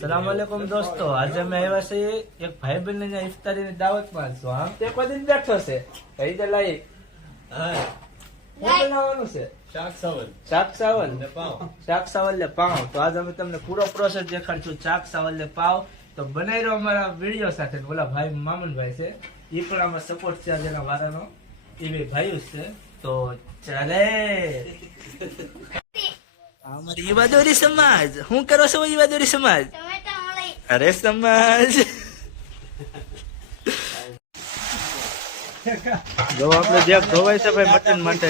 સલામ વાલેકુમ દોસ્તો, આજે અમે આવ્યા છીએ એક ભાઈબંધ ને ઇફતારીની દાવતમાં. છો આમ તે કોઈ દિન બેઠો છે કઈ દે લાઈ. હા, શું બનાવવાનું છે? શાક સાવલ ને પાવ. તો આજે અમે તમને પૂરો પ્રોસેસ દેખાડશું શાક સાવલ ને પાવ. તો બનાવી રહ્યો અમારા વિડીયો સાથે. ઓલા ભાઈ મામનભાઈ છે, એ પણ આમાં સપોર્ટ છે આજના વારાનો. એ બે ભાઈઓ છે. તો ચાલે અમારી ઈવાદોરી સમાજ. શું કરો છો ઈવાદોરી સમાજ? અરે સમાજ જો આપણે જે ધોવાય છે ભાઈ મટન માટે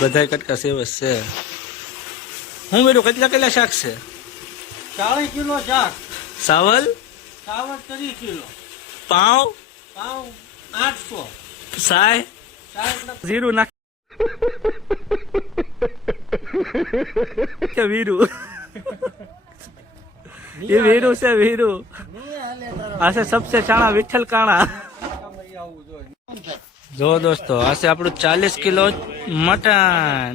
બધા કટકા સેવસ છે. હું બેઠું કેટલા શાક છે? 40 કિલો શાક. સાવલ 30 કિલો. પાવ 800. સાય જીરું નાખ વીરું ये वीरू से वीरू आसे सबसे चाणा विठल काणा. जो दोस्तों आसे આપણું 40 કિલો મટન.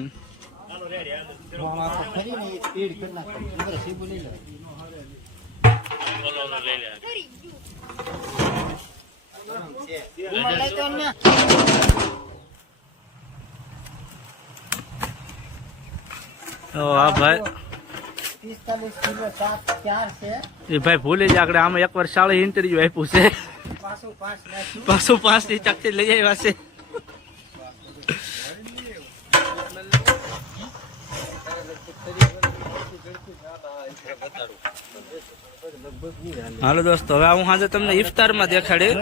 આ ભાઈ 45 કિલો શાક તૈયાર છે. એ ભાઈ ભૂલી જ આગળ આમાં એકવાર 40 ઇન્ટરવ્યુ આપ્યું છે. પાછું 5 ની ચકતી લઈ આવ્યા છે. હાલો દોસ્તો, હવે હું આજે તમને ઇફતારમાં દેખાડી.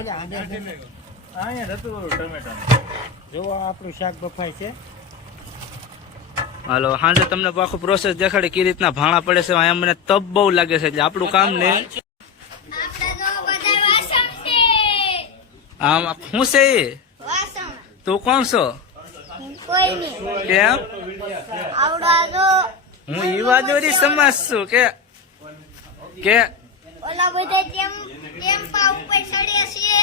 જો આપણું શાક બફાય છે. હાલો સાંજે તમને આખું પ્રોસેસ દેખાડી કે રીતના ભાણા પડે છે. અહીંયા મને તપ બહુ લાગે છે એટલે આપણું કામ ને આમ શું છે એ? તું કોણ છો? કેમ? હું ઈવાદોરી સમાજ છું કે ઓલા બધા ટેમ્પા ઉપર ચડ્યા છે.